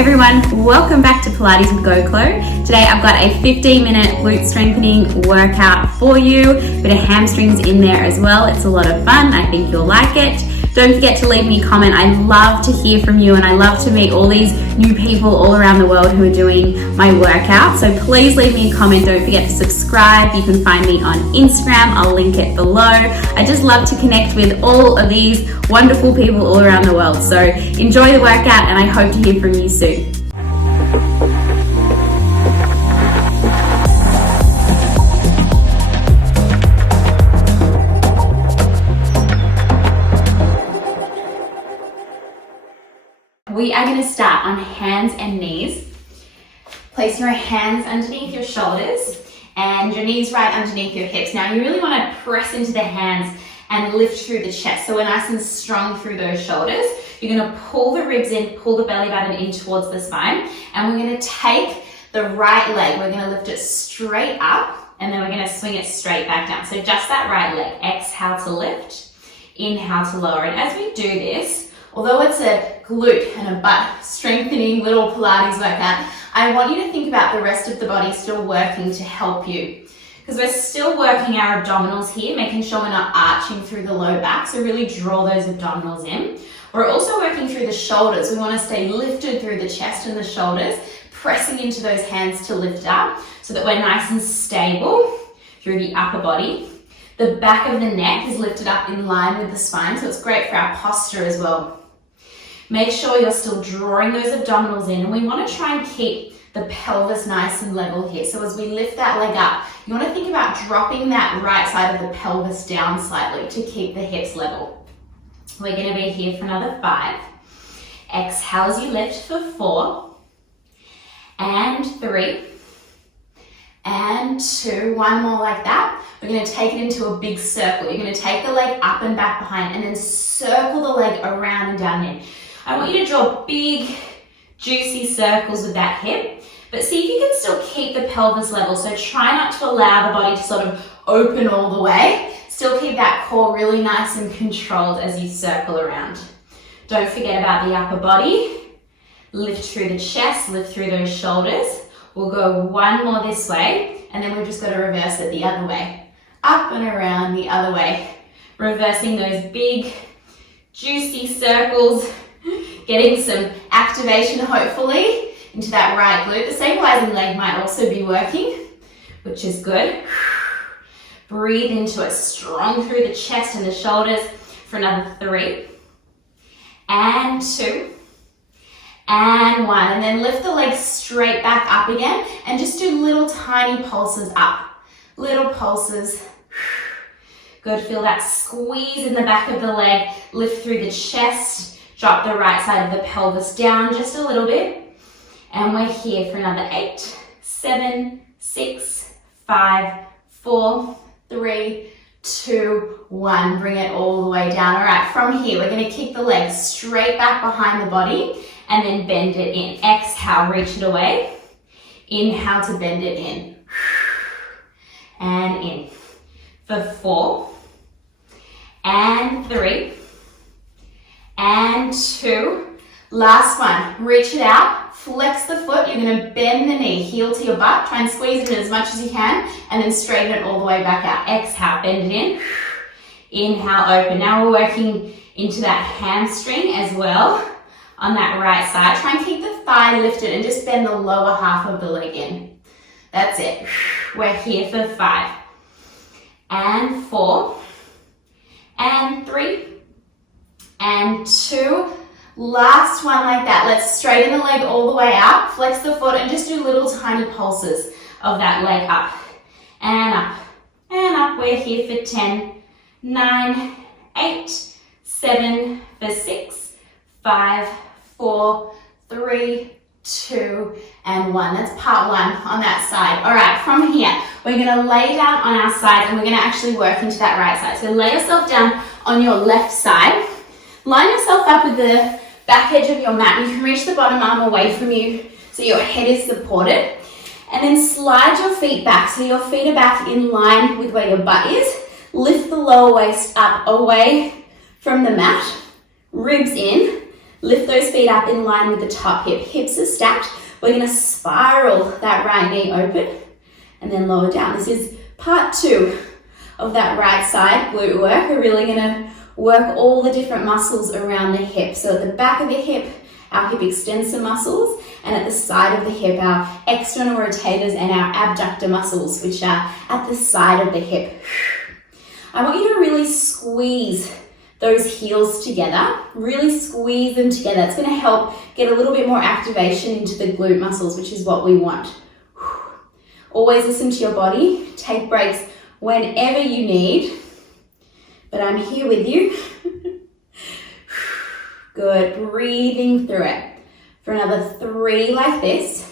everyone, welcome back to Pilates with Go Chlo. Today I've got a 15-minute glute strengthening workout for you, bit of hamstrings in there as well. It's a lot of fun, I think you'll like it. Don't forget to leave me a comment. I love to hear from you and I love to meet all these new people all around the world who are doing my workout. So please leave me a comment. Don't forget to subscribe. You can find me on Instagram. I'll link it below. I just love to connect with all of these wonderful people all around the world. So enjoy the workout and I hope to hear from you soon. We are going to start on hands and knees. Place your hands underneath your shoulders and your knees right underneath your hips. Now you really want to press into the hands and lift through the chest. So we're nice and strong through those shoulders. You're going to pull the ribs in, pull the belly button in towards the spine. And we're going to take the right leg. We're going to lift it straight up and then we're going to swing it straight back down. So just that right leg. Exhale to lift, inhale to lower. And as we do this, although it's a glute and a butt strengthening little Pilates workout, I want you to think about the rest of the body still working to help you. Because we're still working our abdominals here, making sure we're not arching through the low back. So really draw those abdominals in. We're also working through the shoulders. We want to stay lifted through the chest and the shoulders, pressing into those hands to lift up so that we're nice and stable through the upper body. The back of the neck is lifted up in line with the spine, so it's great for our posture as well. Make sure you're still drawing those abdominals in, and we want to try and keep the pelvis nice and level here. So as we lift that leg up, you want to think about dropping that right side of the pelvis down slightly to keep the hips level. We're going to be here for another 5. Exhale as you lift for 4 and 3 and 2. One more like that. We're going to take it into a big circle. You're going to take the leg up and back behind and then circle the leg around and down in. I want you to draw big, juicy circles with that hip, but see if you can still keep the pelvis level. So try not to allow the body to sort of open all the way. Still keep that core really nice and controlled as you circle around. Don't forget about the upper body. Lift through the chest, lift through those shoulders. We'll go one more this way, and then we've just got to reverse it the other way. Up and around the other way. Reversing those big, juicy circles. Getting some activation, hopefully, into that right glute. The stabilizing leg might also be working, which is good. Breathe into it, strong through the chest and the shoulders for another 3 and 2 and 1. And then lift the legs straight back up again and just do little tiny pulses up. Little pulses. Good, feel that squeeze in the back of the leg. Lift through the chest. Drop the right side of the pelvis down just a little bit. And we're here for another 8, 7, 6, 5, 4, 3, 2, 1. Bring it all the way down. All right, from here, we're going to kick the legs straight back behind the body and then bend it in. Exhale, reach it away. Inhale to bend it in. And in. For 4 and 3 and 2. Last one. Reach it out. Flex the foot. You're going to bend the knee. Heel to your butt. Try and squeeze it in as much as you can. And then straighten it all the way back out. Exhale. Bend it in. Inhale. Open. Now we're working into that hamstring as well on that right side. Try and keep the thigh lifted and just bend the lower half of the leg in. That's it. We're here for 5 and 4 and 3 and 2. Last one like that. Let's straighten the leg all the way up, flex the foot, and just do little tiny pulses of that leg up and up and up. We're here for 10, 9, 8, 7, for 6, 5, 4, 3, 2, and 1. That's part 1 on that side. All right, from here, we're going to lay down on our side and we're going to actually work into that right side. So lay yourself down on your left side. Line yourself up with the back edge of your mat. You can reach the bottom arm away from you so your head is supported. And then slide your feet back so your feet are back in line with where your butt is. Lift the lower waist up away from the mat. Ribs in. Lift those feet up in line with the top hip. Hips are stacked. We're going to spiral that right knee open and then lower down. This is part 2 of that right side glute work. We're really going to work all the different muscles around the hip. So at the back of the hip, our hip extensor muscles, and at the side of the hip, our external rotators and our abductor muscles, which are at the side of the hip. I want you to really squeeze those heels together, really squeeze them together. It's going to help get a little bit more activation into the glute muscles, which is what we want. Always listen to your body. Take breaks whenever you need, but I'm here with you. Good, breathing through it. For another 3 like this,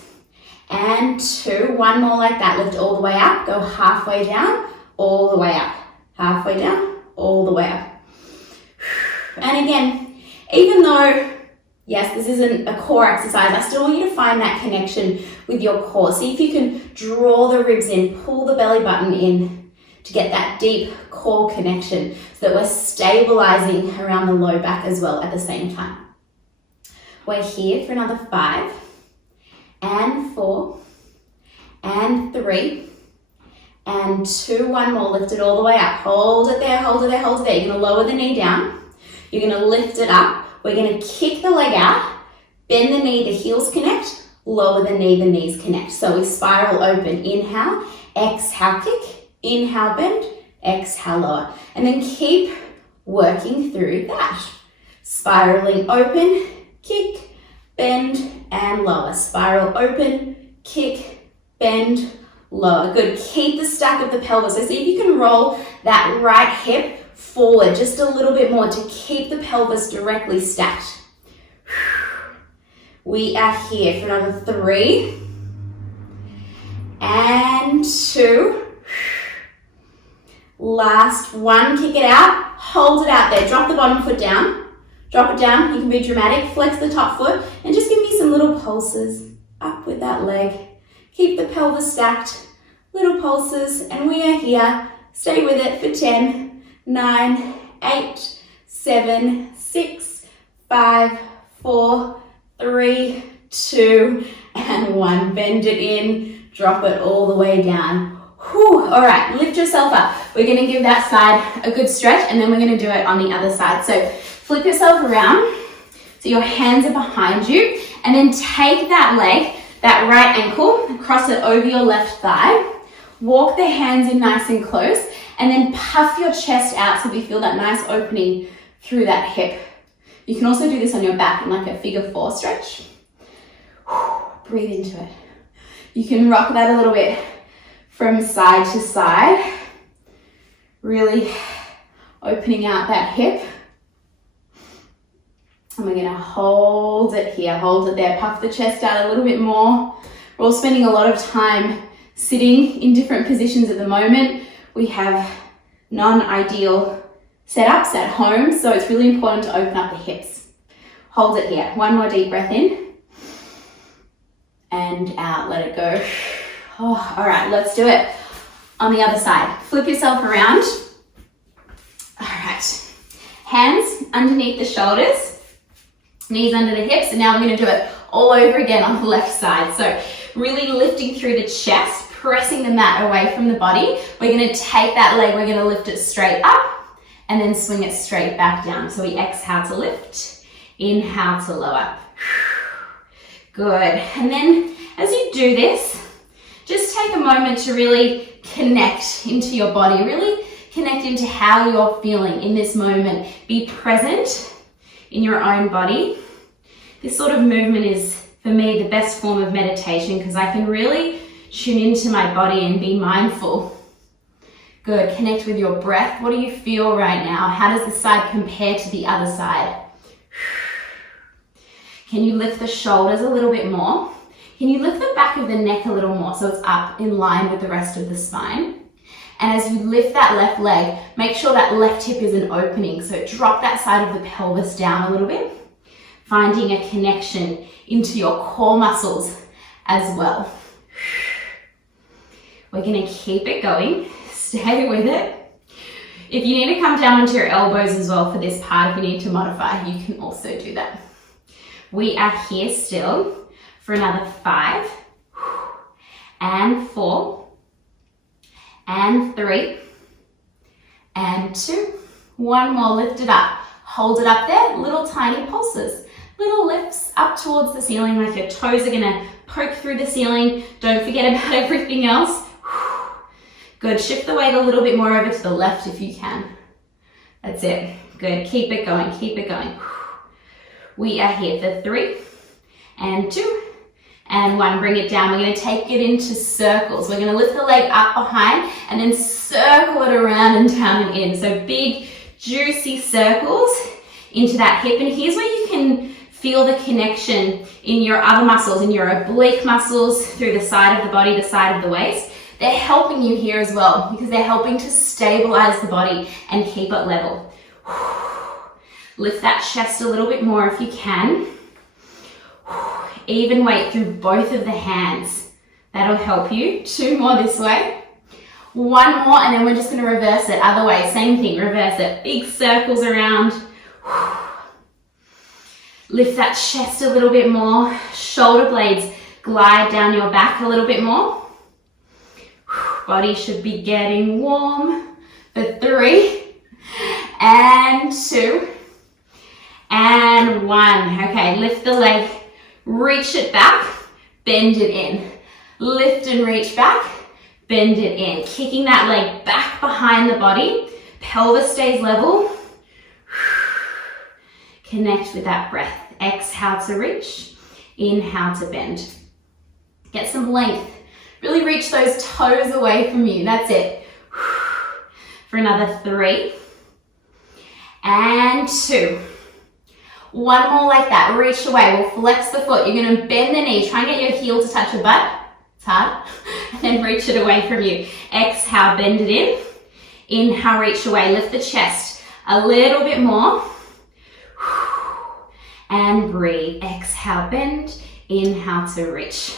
and 2, 1 more like that. Lift all the way up, go halfway down, all the way up. Halfway down, all the way up. And again, even though, yes, this isn't a core exercise, I still want you to find that connection with your core. See if you can draw the ribs in, pull the belly button in to get that deep core connection so that we're stabilizing around the low back as well at the same time. We're here for another 5, and 4, and 3, and 2, 1 more. Lift it all the way up. Hold it there, hold it there, hold it there. You're going to lower the knee down. You're going to lift it up. We're going to kick the leg out, bend the knee, the heels connect, lower the knee, the knees connect. So we spiral open. Inhale, exhale, kick, inhale, bend, exhale, lower. And then keep working through that. Spiraling open, kick, bend, and lower. Spiral open, kick, bend, lower. Good. Keep the stack of the pelvis. So see if you can roll that right hip forward just a little bit more to keep the pelvis directly stacked. We are here for another 3, and 2. Last 1. Kick it out. Hold it out there. Drop the bottom foot down. Drop it down. You can be dramatic. Flex the top foot and just give me some little pulses up with that leg. Keep the pelvis stacked. Little pulses, and we are here. Stay with it for 10, 9, 8, 7, 6, 5, 4, 3, 2, and 1. Bend it in. Drop it all the way down. Whew. All right, lift yourself up. We're going to give that side a good stretch, and then we're going to do it on the other side. So flip yourself around so your hands are behind you, and then take that leg, that right ankle, cross it over your left thigh. Walk the hands in nice and close, and then puff your chest out so we feel that nice opening through that hip. You can also do this on your back in like a figure 4 stretch. Breathe into it. You can rock that a little bit from side to side, really opening out that hip. And we're gonna hold it here, hold it there, puff the chest out a little bit more. We're all spending a lot of time sitting in different positions at the moment. We have non-ideal setups at home, so it's really important to open up the hips. Hold it here. 1 more deep breath in and out. Let it go. Oh, all right, let's do it on the other side. Flip yourself around. All right, hands underneath the shoulders, knees under the hips, and now we're going to do it all over again on the left side. So really lifting through the chest, pressing the mat away from the body. We're going to take that leg, we're going to lift it straight up and then swing it straight back down. So we exhale to lift, inhale to lower. Good. And then as you do this, just take a moment to really connect into your body, really connect into how you're feeling in this moment. Be present in your own body. This sort of movement is, for me, the best form of meditation because I can really tune into my body and be mindful. Good. Connect with your breath. What do you feel right now? How does this side compare to the other side? Can you lift the shoulders a little bit more? Can you lift the back of the neck a little more so it's up in line with the rest of the spine? And as you lift that left leg, make sure that left hip is an opening. So drop that side of the pelvis down a little bit, finding a connection into your core muscles as well. We're going to keep it going. Stay with it. If you need to come down onto your elbows as well for this part, if you need to modify, you can also do that. We are here still for another 5 and 4 and 3 and 2. One more, lift it up. Hold it up there, little tiny pulses. Little lifts up towards the ceiling, like your toes are gonna poke through the ceiling. Don't forget about everything else. Good, shift the weight a little bit more over to the left if you can. That's it, good, keep it going, keep it going. We are here for 3 and 2 and 1, bring it down. We're gonna take it into circles. We're gonna lift the leg up behind and then circle it around and down and in. So big, juicy circles into that hip. And here's where you can feel the connection in your other muscles, in your oblique muscles, through the side of the body, the side of the waist. They're helping you here as well because they're helping to stabilize the body and keep it level. Lift that chest a little bit more if you can. Even weight through both of the hands. That'll help you. 2 more this way. 1 more, and then we're just going to reverse it. Other way, same thing, reverse it. Big circles around. Lift that chest a little bit more. Shoulder blades glide down your back a little bit more. Body should be getting warm for 3 and 2 and 1. Okay, lift the leg, reach it back, bend it in. Lift and reach back, bend it in. Kicking that leg back behind the body. Pelvis stays level. Connect with that breath. Exhale to reach, inhale to bend. Get some length. Really reach those toes away from you. That's it. For another 3 and 2. 1 more like that. Reach away. We'll flex the foot. You're going to bend the knee. Try and get your heel to touch your butt. It's hard. And then reach it away from you. Exhale, bend it in. Inhale, reach away. Lift the chest a little bit more. And breathe. Exhale, bend. Inhale to reach.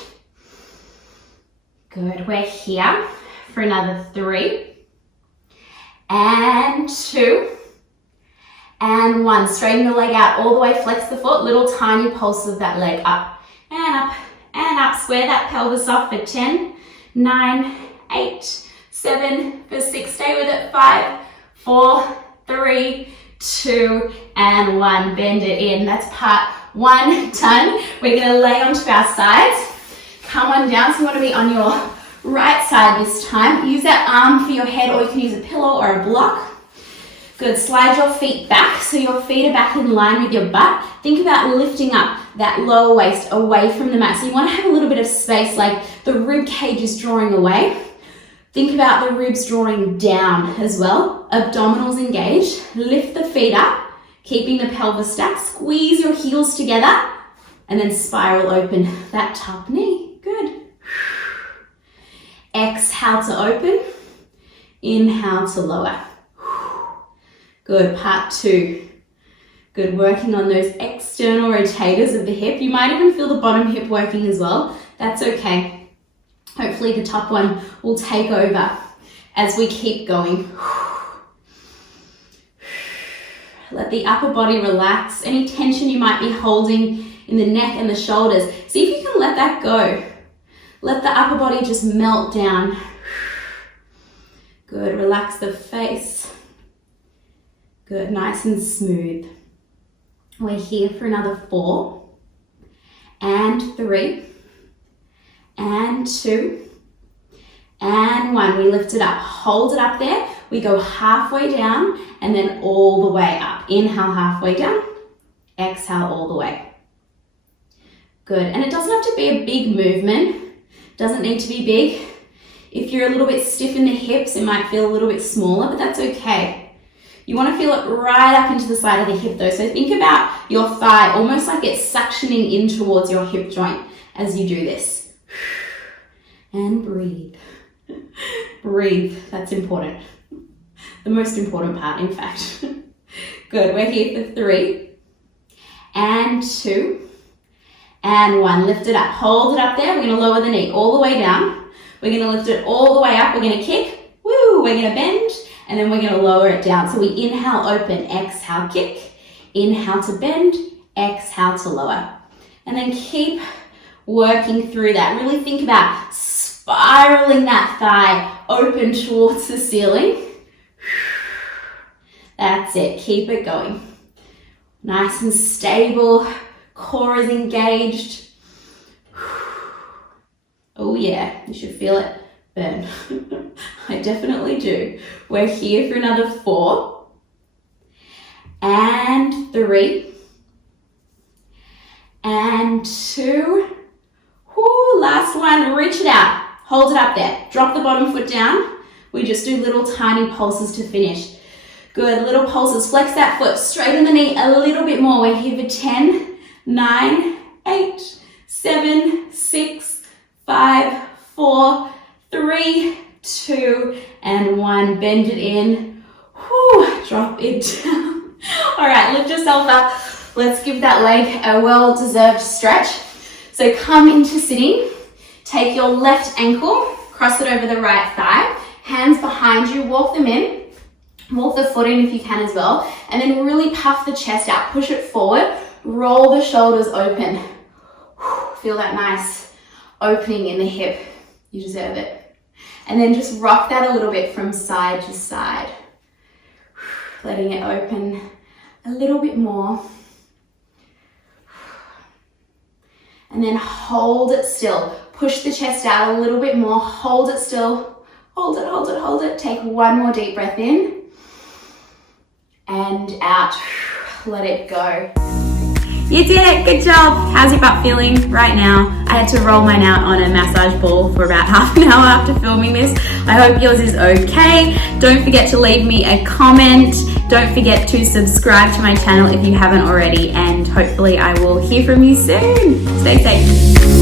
Good. We're here for another 3 and 2 and 1. Straighten the leg out all the way. Flex the foot. Little tiny pulses of that leg up and up and up. Square that pelvis off for 10, 9, 8, 7, for 6. Stay with it. 5, 4, 3, 2, and 1. Bend it in. That's part 1 done. We're going to lay onto our sides. Come on down. So you want to be on your right side this time. Use that arm for your head, or you can use a pillow or a block. Good. Slide your feet back so your feet are back in line with your butt. Think about lifting up that lower waist away from the mat. So you want to have a little bit of space, like the rib cage is drawing away. Think about the ribs drawing down as well. Abdominals engaged. Lift the feet up, keeping the pelvis stacked. Squeeze your heels together and then spiral open that top knee. Good. Exhale to open. Inhale to lower. Good. Part 2. Good. Working on those external rotators of the hip. You might even feel the bottom hip working as well. That's okay. Hopefully the top one will take over as we keep going. Let the upper body relax. Any tension you might be holding in the neck and the shoulders, see if you can let that go. Let the upper body just melt down. Good. Relax the face. Good. Nice and smooth. We're here for another 4 and 3 and 2 and 1. We lift it up. Hold it up there. We go halfway down and then all the way up. Inhale halfway down. Exhale all the way. Good. And it doesn't have to be a big movement. Doesn't need to be big. If you're a little bit stiff in the hips, it might feel a little bit smaller, but that's okay. You want to feel it right up into the side of the hip though. So think about your thigh almost like it's suctioning in towards your hip joint as you do this. And breathe. Breathe. That's important. The most important part, in fact. Good. We're here for 3 and 2 and 1. Lift it up. Hold it up there. We're going to lower the knee all the way down. We're going to lift it all the way up. We're going to kick. Woo! We're going to bend. And then we're going to lower it down. So we inhale, open, exhale, kick. Inhale to bend, exhale to lower. And then keep working through that. Really think about spiraling that thigh open towards the ceiling. That's it. Keep it going. Nice and stable. Core is engaged. Oh yeah, you should feel it burn. I definitely do. We're here for another 4 and 3 and 2. Whoo, last one. Reach it out. Hold it up there. Drop the bottom foot down. We just do little tiny pulses to finish. Good, little pulses. Flex that foot. Straighten the knee a little bit more. We're here for 10, 9, 8, 7, 6, 5, 4, 3, 2, and 1. Bend it in. Whew, drop it down. All right, lift yourself up. Let's give that leg a well-deserved stretch. So come into sitting. Take your left ankle, cross it over the right thigh. Hands behind you, walk them in. Walk the foot in if you can as well. And then really puff the chest out. Push it forward. Roll the shoulders open. Feel that nice opening in the hip. You deserve it. And then just rock that a little bit from side to side. Letting it open a little bit more. And then hold it still. Push the chest out a little bit more. Hold it still. Hold it, hold it, hold it. Take one more deep breath in. And out. Let it go. You did it, good job. How's your butt feeling right now? I had to roll mine out on a massage ball for about half an hour after filming this. I hope yours is okay. Don't forget to leave me a comment. Don't forget to subscribe to my channel if you haven't already, and hopefully I will hear from you soon. Stay safe.